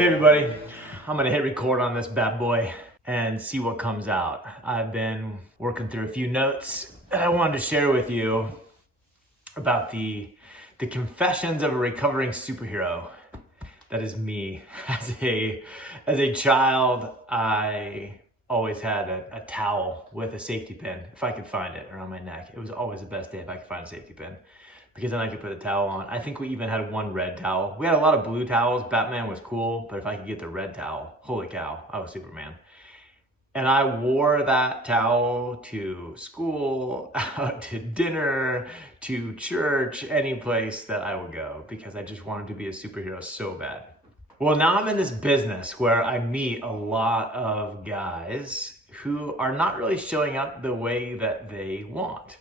Hey everybody, I'm gonna hit record on this bad boy and see what comes out. I've been working through a few notes that I wanted to share with you about the confessions of a recovering superhero. That is me. As a child, I always had a towel with a safety pin, if I could find it, around my neck. It was always the best day if I could find a safety pin, because then I could put a towel on. I think we even had one red towel. We had a lot of blue towels. Batman was cool, but if I could get the red towel, holy cow, I was Superman. And I wore that towel to school, out to dinner, to church, any place that I would go, because I just wanted to be a superhero so bad. Well, now I'm in this business where I meet a lot of guys who are not really showing up the way that they want.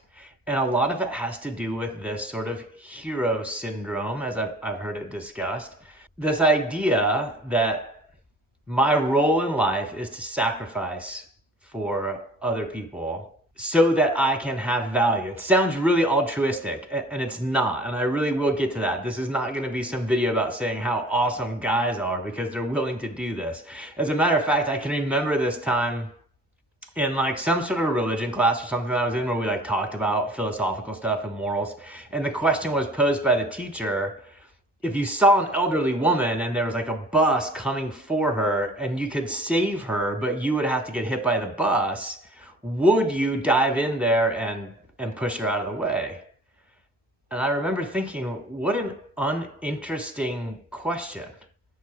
And a lot of it has to do with this sort of hero syndrome, as I've heard it discussed. This idea that my role in life is to sacrifice for other people so that I can have value. It sounds really altruistic, and it's not. And I really will get to that. This is not going to be some video about saying how awesome guys are because they're willing to do this. As a matter of fact, I can remember this time in like some sort of a religion class or something that I was in where we like talked about philosophical stuff and morals. And the question was posed by the teacher: if you saw an elderly woman and there was like a bus coming for her and you could save her, but you would have to get hit by the bus, would you dive in there and push her out of the way? And I remember thinking, what an uninteresting question.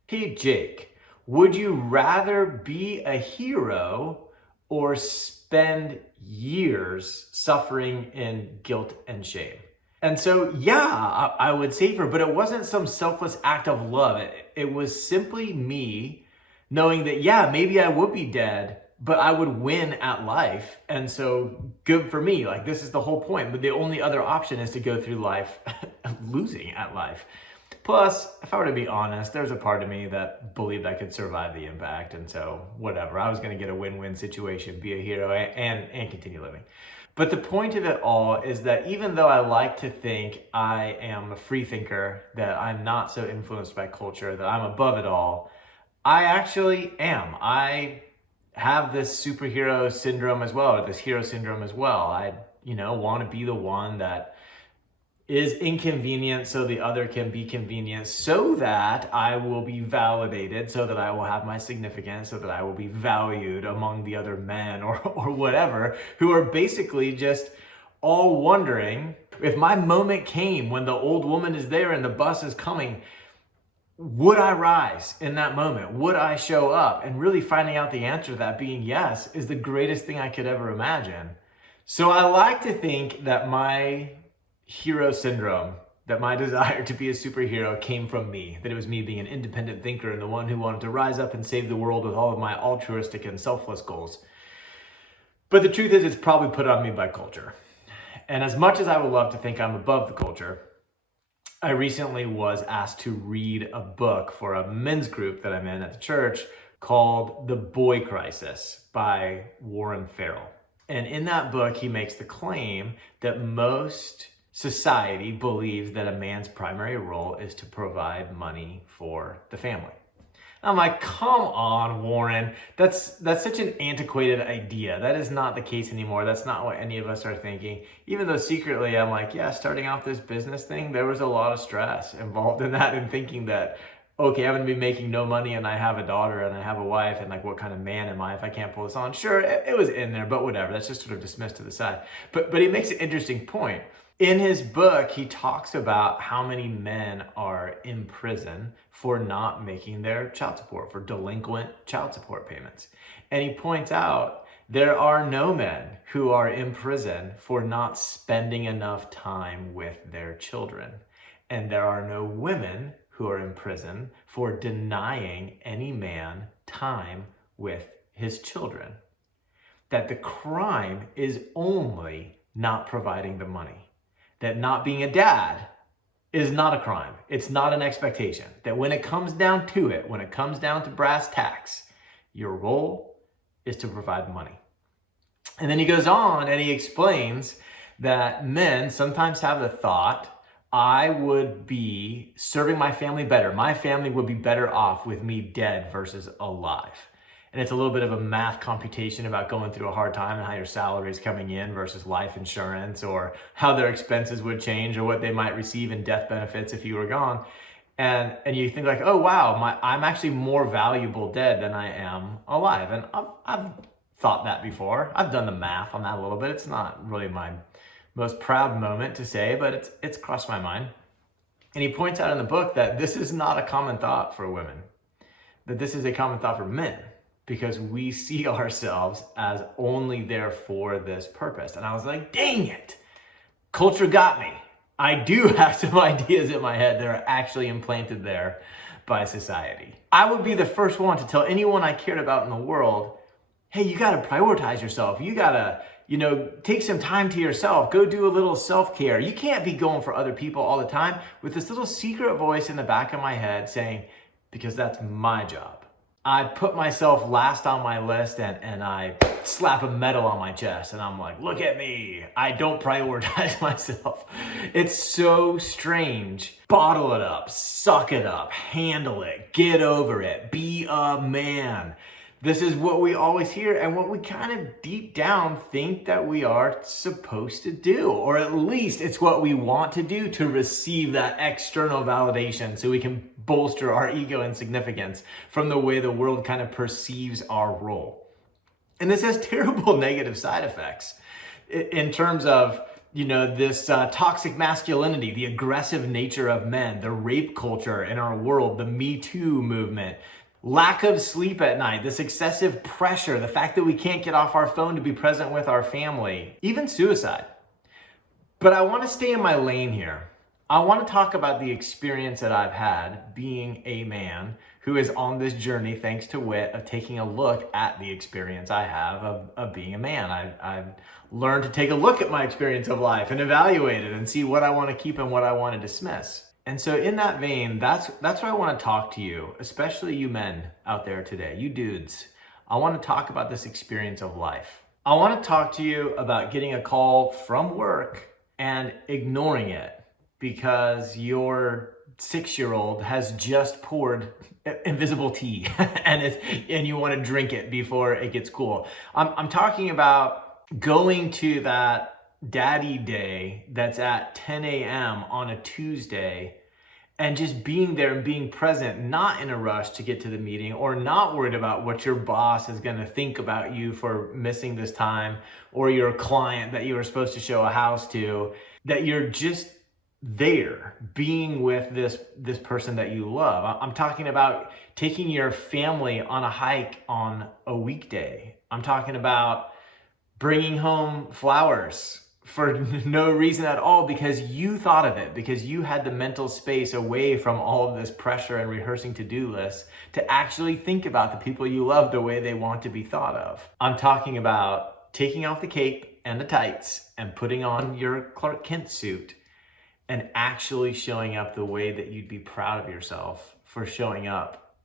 Hey, Jake, would you rather be a hero or spend years suffering in guilt and shame? And so, yeah, I would save her, but it wasn't some selfless act of love. It was simply me knowing that, yeah, maybe I would be dead, but I would win at life. And so good for me. Like, this is the whole point. But the only other option is to go through life losing at life. Plus, if I were to be honest, there's a part of me that believed I could survive the impact. And so whatever, I was going to get a win-win situation, be a hero and continue living. But the point of it all is that even though I like to think I am a free thinker, that I'm not so influenced by culture, that I'm above it all, I actually am. I have this superhero syndrome as well, or this hero syndrome as well. I, want to be the one that is inconvenient so the other can be convenient, so that I will be validated, so that I will have my significance, so that I will be valued among the other men or whatever, who are basically just all wondering, if my moment came when the old woman is there and the bus is coming, would I rise in that moment? Would I show up? And really finding out the answer to that being yes is the greatest thing I could ever imagine. So I like to think that my hero syndrome, that my desire to be a superhero came from me, that it was me being an independent thinker and the one who wanted to rise up and save the world with all of my altruistic and selfless goals. But the truth is, it's probably put on me by culture. And as much as I would love to think I'm above the culture, I recently was asked to read a book for a men's group that I'm in at the church called The Boy Crisis by Warren Farrell. And in that book, he makes the claim that most society believes that a man's primary role is to provide money for the family. I'm like, come on, Warren. That's such an antiquated idea. That is not the case anymore. That's not what any of us are thinking. Even though secretly I'm like, yeah, starting off this business thing, there was a lot of stress involved in that, and thinking that, okay, I'm gonna be making no money and I have a daughter and I have a wife, and like, what kind of man am I if I can't pull this on? Sure, it was in there, but whatever. That's just sort of dismissed to the side. But he makes an interesting point. In his book, he talks about how many men are in prison for not making their child support, for delinquent child support payments. And he points out there are no men who are in prison for not spending enough time with their children. And there are no women who are in prison for denying any man time with his children. That the crime is only not providing the money. That not being a dad is not a crime. It's not an expectation. That when it comes down to it, when it comes down to brass tacks, your role is to provide money. And then he goes on and he explains that men sometimes have the thought, I would be serving my family better. My family would be better off with me dead versus alive. And it's a little bit of a math computation about going through a hard time and how your salary is coming in versus life insurance, or how their expenses would change, or what they might receive in death benefits if you were gone. And you think like, oh wow, I'm actually more valuable dead than I am alive. And I've thought that before. I've done the math on that a little bit. It's not really my most proud moment to say, but it's crossed my mind. And he points out in the book that this is not a common thought for women, that this is a common thought for men, because we see ourselves as only there for this purpose. And I was like, dang it, culture got me. I do have some ideas in my head that are actually implanted there by society. I would be the first one to tell anyone I cared about in the world, hey, you gotta prioritize yourself. You gotta, take some time to yourself. Go do a little self-care. You can't be going for other people all the time, with this little secret voice in the back of my head saying, because that's my job. I put myself last on my list and I slap a medal on my chest and I'm like, look at me. I don't prioritize myself. It's so strange. Bottle it up, suck it up, handle it, get over it, be a man. This is what we always hear, and what we kind of deep down think that we are supposed to do, or at least it's what we want to do to receive that external validation so we can bolster our ego and significance from the way the world kind of perceives our role. And this has terrible negative side effects in terms of this toxic masculinity, the aggressive nature of men, the rape culture in our world, the Me Too movement, lack of sleep at night, this excessive pressure, the fact that we can't get off our phone to be present with our family, even suicide. But I want to stay in my lane here. I want to talk about the experience that I've had being a man who is on this journey, thanks to Wit, of taking a look at the experience I have of being a man. I've learned to take a look at my experience of life and evaluate it and see what I want to keep and what I want to dismiss. And so in that vein, that's what I want to talk to you, especially you men out there today, you dudes. I want to talk about this experience of life. I want to talk to you about getting a call from work and ignoring it because your 6-year-old has just poured invisible tea and you want to drink it before it gets cool. I'm talking about going to that daddy day that's at 10 a.m. on a Tuesday and just being there and being present, not in a rush to get to the meeting, or not worried about what your boss is going to think about you for missing this time, or your client that you were supposed to show a house to, that you're just there being with this person that you love. I'm talking about taking your family on a hike on a weekday. I'm talking about bringing home flowers for no reason at all, because you thought of it, because you had the mental space away from all of this pressure and rehearsing to-do lists to actually think about the people you love the way they want to be thought of. I'm talking about taking off the cape and the tights and putting on your Clark Kent suit and actually showing up the way that you'd be proud of yourself for showing up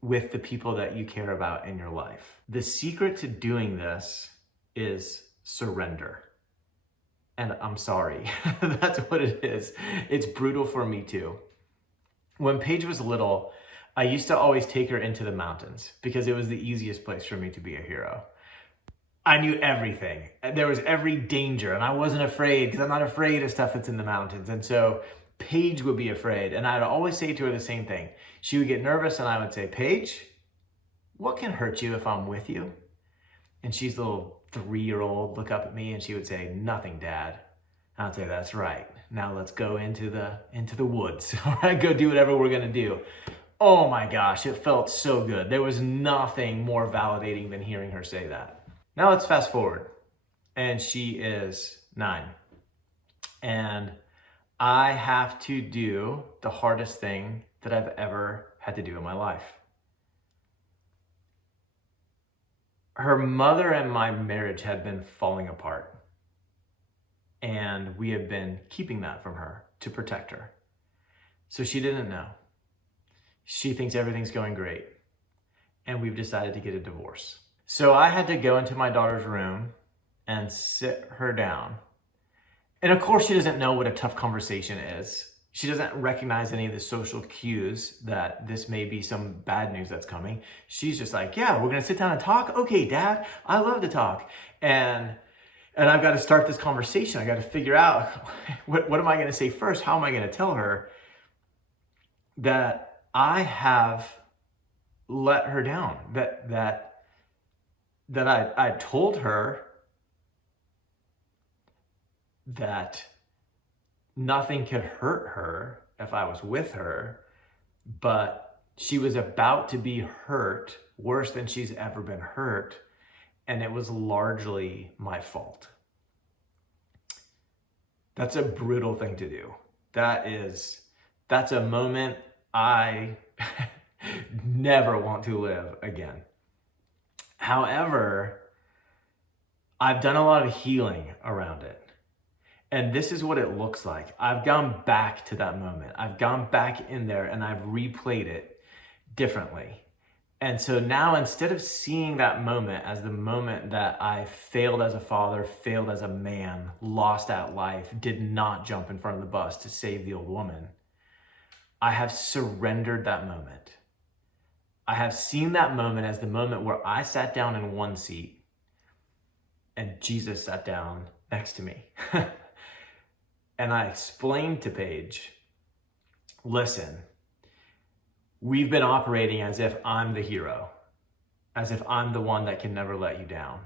with the people that you care about in your life. The secret to doing this is surrender. And I'm sorry, that's what it is. It's brutal for me too. When Paige was little, I used to always take her into the mountains because it was the easiest place for me to be a hero. I knew everything. There was every danger and I wasn't afraid because I'm not afraid of stuff that's in the mountains. And so Paige would be afraid and I'd always say to her the same thing. She would get nervous and I would say, Paige, what can hurt you if I'm with you? And she's a little 3-year-old look up at me and she would say, nothing, Dad. I'd say, that's right. Now let's go into the woods. All right, go do whatever we're gonna do. Oh my gosh, it felt so good. There was nothing more validating than hearing her say that. Now let's fast forward. And she is 9. And I have to do the hardest thing that I've ever had to do in my life. Her mother and my marriage had been falling apart. And we had been keeping that from her to protect her. So she didn't know. She thinks everything's going great. And we've decided to get a divorce. So I had to go into my daughter's room and sit her down. And of course she doesn't know what a tough conversation is. She doesn't recognize any of the social cues that this may be some bad news that's coming. She's just like, yeah, we're gonna sit down and talk. Okay, Dad, I love to talk. And I've got to start this conversation. I got to figure out what am I gonna say first? How am I gonna tell her that I have let her down? That I told her that nothing could hurt her if I was with her, but she was about to be hurt worse than she's ever been hurt, and it was largely my fault. That's a brutal thing to do. That's a moment I never want to live again. However, I've done a lot of healing around it. And this is what it looks like. I've gone back to that moment. I've gone back in there and I've replayed it differently. And so now, instead of seeing that moment as the moment that I failed as a father, failed as a man, lost at life, did not jump in front of the bus to save the old woman, I have surrendered that moment. I have seen that moment as the moment where I sat down in one seat and Jesus sat down next to me. And I explained to Paige, listen, we've been operating as if I'm the hero, as if I'm the one that can never let you down.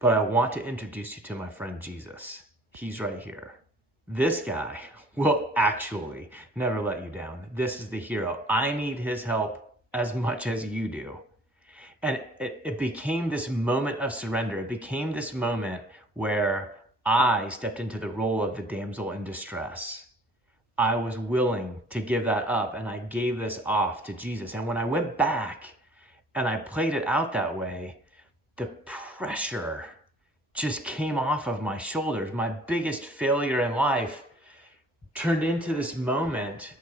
But I want to introduce you to my friend Jesus. He's right here. This guy will actually never let you down. This is the hero. I need his help as much as you do. And it became this moment of surrender. It became this moment where I stepped into the role of the damsel in distress. I was willing to give that up, and I gave this off to Jesus. And when I went back and I played it out that way, the pressure just came off of my shoulders. My biggest failure in life turned into this moment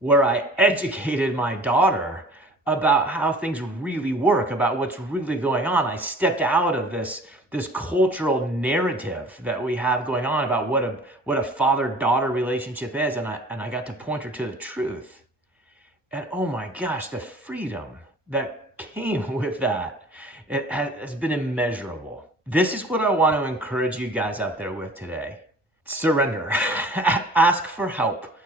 where I educated my daughter about how things really work, about what's really going on. I stepped out of this cultural narrative that we have going on about what a father-daughter relationship is, and I got to point her to the truth. And oh my gosh, the freedom that came with that, it has been immeasurable. This is what I want to encourage you guys out there with today. Surrender. Ask for help.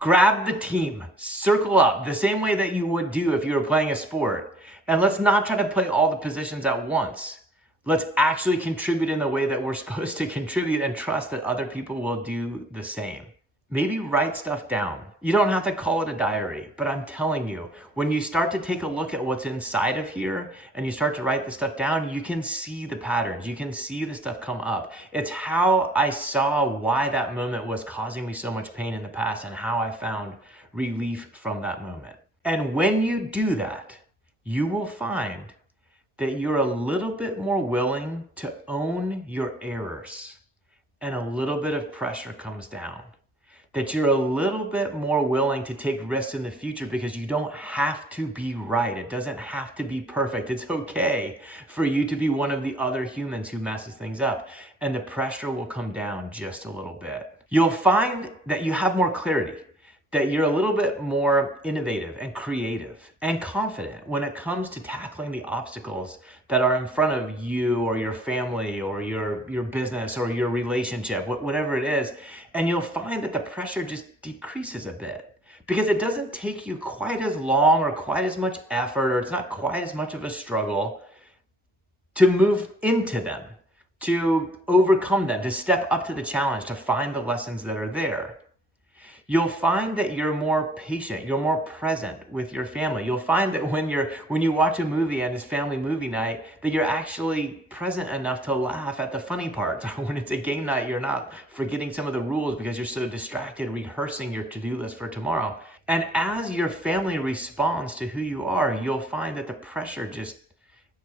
Grab the team, circle up the same way that you would do if you were playing a sport. And let's not try to play all the positions at once. Let's actually contribute in the way that we're supposed to contribute and trust that other people will do the same. Maybe write stuff down. You don't have to call it a diary, but I'm telling you, when you start to take a look at what's inside of here and you start to write the stuff down, you can see the patterns. You can see the stuff come up. It's how I saw why that moment was causing me so much pain in the past and how I found relief from that moment. And when you do that, you will find that you're a little bit more willing to own your errors, and a little bit of pressure comes down. That you're a little bit more willing to take risks in the future because you don't have to be right. It doesn't have to be perfect. It's okay for you to be one of the other humans who messes things up, and the pressure will come down just a little bit. You'll find that you have more clarity, that you're a little bit more innovative and creative and confident when it comes to tackling the obstacles that are in front of you or your family or your business or your relationship, whatever it is. And you'll find that the pressure just decreases a bit because it doesn't take you quite as long or quite as much effort, or it's not quite as much of a struggle to move into them, to overcome them, to step up to the challenge, to find the lessons that are there. You'll find that you're more patient, you're more present with your family. You'll find that when you watch a movie and it's family movie night, that you're actually present enough to laugh at the funny parts. When it's a game night, you're not forgetting some of the rules because you're so distracted rehearsing your to-do list for tomorrow. And as your family responds to who you are, you'll find that the pressure just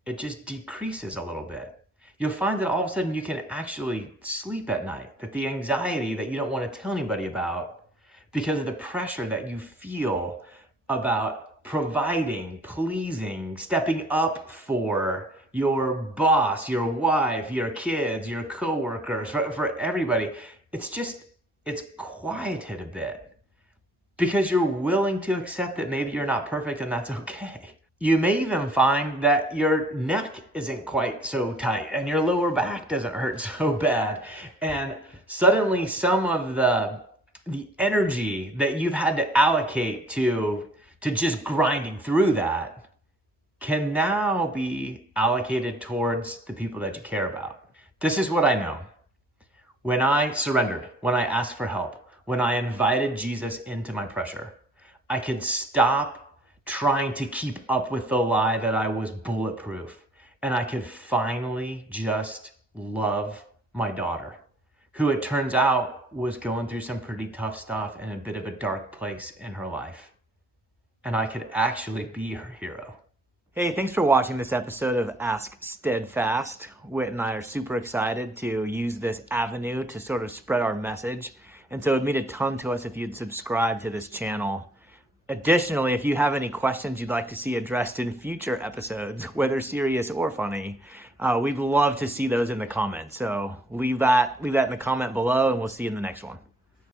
decreases a little bit. You'll find that all of a sudden you can actually sleep at night, that the anxiety that you don't want to tell anybody about because of the pressure that you feel about providing, pleasing, stepping up for your boss, your wife, your kids, your coworkers, for everybody. It's it's quieted a bit because you're willing to accept that maybe you're not perfect and that's okay. You may even find that your neck isn't quite so tight and your lower back doesn't hurt so bad. And suddenly some of the energy that you've had to allocate to just grinding through that can now be allocated towards the people that you care about. This is what I know. When I surrendered, when I asked for help, when I invited Jesus into my pressure, I could stop trying to keep up with the lie that I was bulletproof. And I could finally just love my daughter, who it turns out was going through some pretty tough stuff and a bit of a dark place in her life. And I could actually be her hero. Hey, thanks for watching this episode of Ask Steadfast. Whit and I are super excited to use this avenue to sort of spread our message. And so it would mean a ton to us if you'd subscribe to this channel. Additionally, if you have any questions you'd like to see addressed in future episodes, whether serious or funny, we'd love to see those in the comments. So leave that in the comment below and we'll see you in the next one.